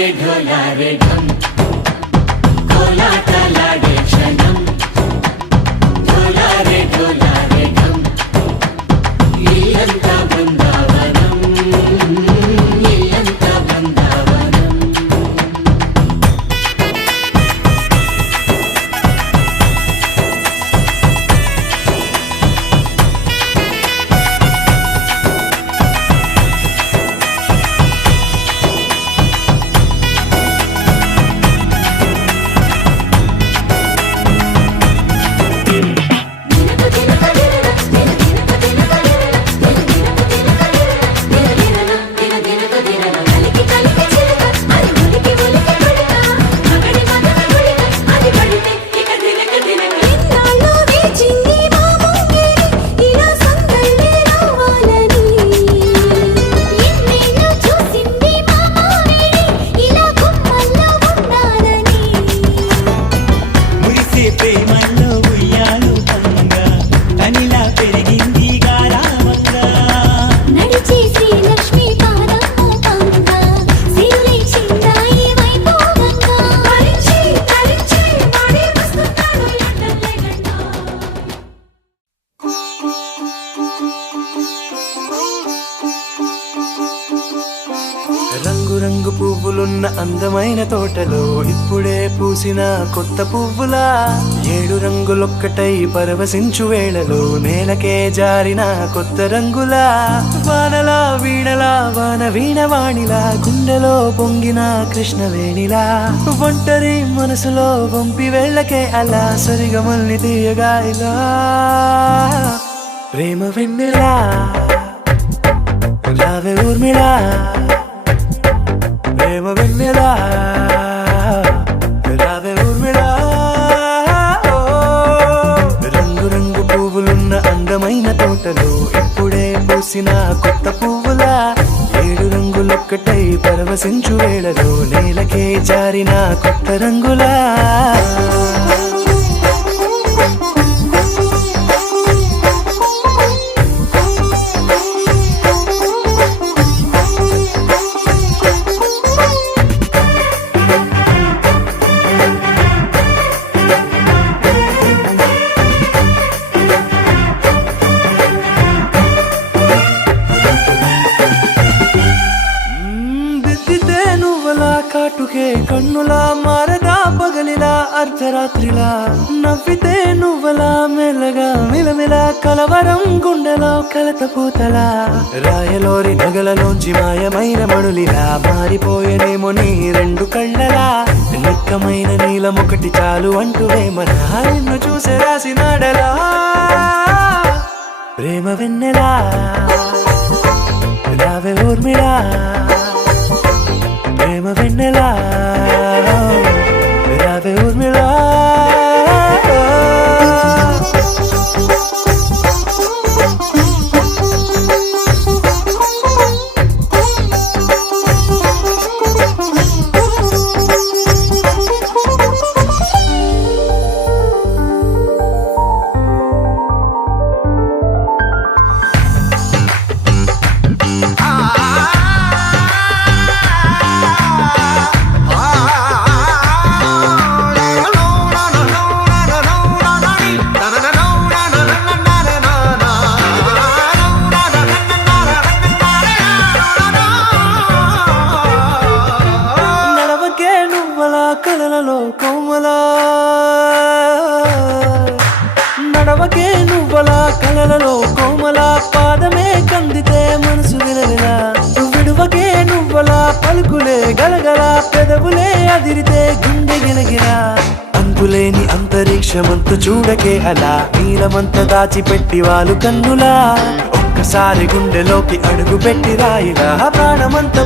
ढोलारे ढम कोलाटलाडे क्षणम ढोलारे ढम इल्लंता बृंदावनम इल्लंता बृंदावनम రంగు రంగు పువ్వులున్న అందమైన తోటలో ఇప్పుడే పూసిన కొత్త పువ్వులా ఏడు రంగులొక్కటై పరవశించు వేళలో నేలకే జారిన కొత్త రంగులా వానలా వీణలా వాన వీణవాణిలా గుండెలో పొంగిన కృష్ణవేణిలా ఒంటరి మనసులో వంపి వెళ్ళకే అలా సరిగమల్ని తీయగా ఇలా ప్రేమ వెన్నెలా రావే ఊర్మిళా ప్రేమ వెన్నెలా రావే ఊర్మిళా రంగు రంగు పువ్వులున్న అందమైన తోటలో ఇప్పుడే పూసిన కొత్త పువ్వులా ఏడు రంగులొక్కటై పరవశించు వేళలో నేలకే జారిన కొత్త రంగులా కాటుకే కన్నులా మారదా పగలిలా అర్ధరాత్రిలా నవ్వితే నువ్వలా మెల్లగా మిలమిలా కలవరం గుండెలో కలతపూతలా రాయలోరి నగలలోంచి మాయమైన మణులిలా మారిపోయేనేమో నీ రెండు కళ్ళలా నిక్కమైన నీలమొకటి చాలు అంటూ వేమన నిన్ను చూసే రాసినాడలా ప్రేమ వెన్నెలా రావే ఊర్మిళా ప్రేమ వెన్నెలా రావే ఊర్మిళా కలలలో కోమలా నడవకే నువ్వలా కలలలో కోమలా పాదమే కందితే మనసు విలవిలా విడువకే నువ్వలా పలుకులే గలగల పెదవులే అదిరితే గుండె గిలగిలా అంతులేని అంతరిక్షమంత చూడకే అలా నీలమంత దాచిపెట్టి వాళ్ళు కన్నులా ఒక్కసారి గుండెలోకి అడుగు పెట్టి రాయిలా ప్రాణమంత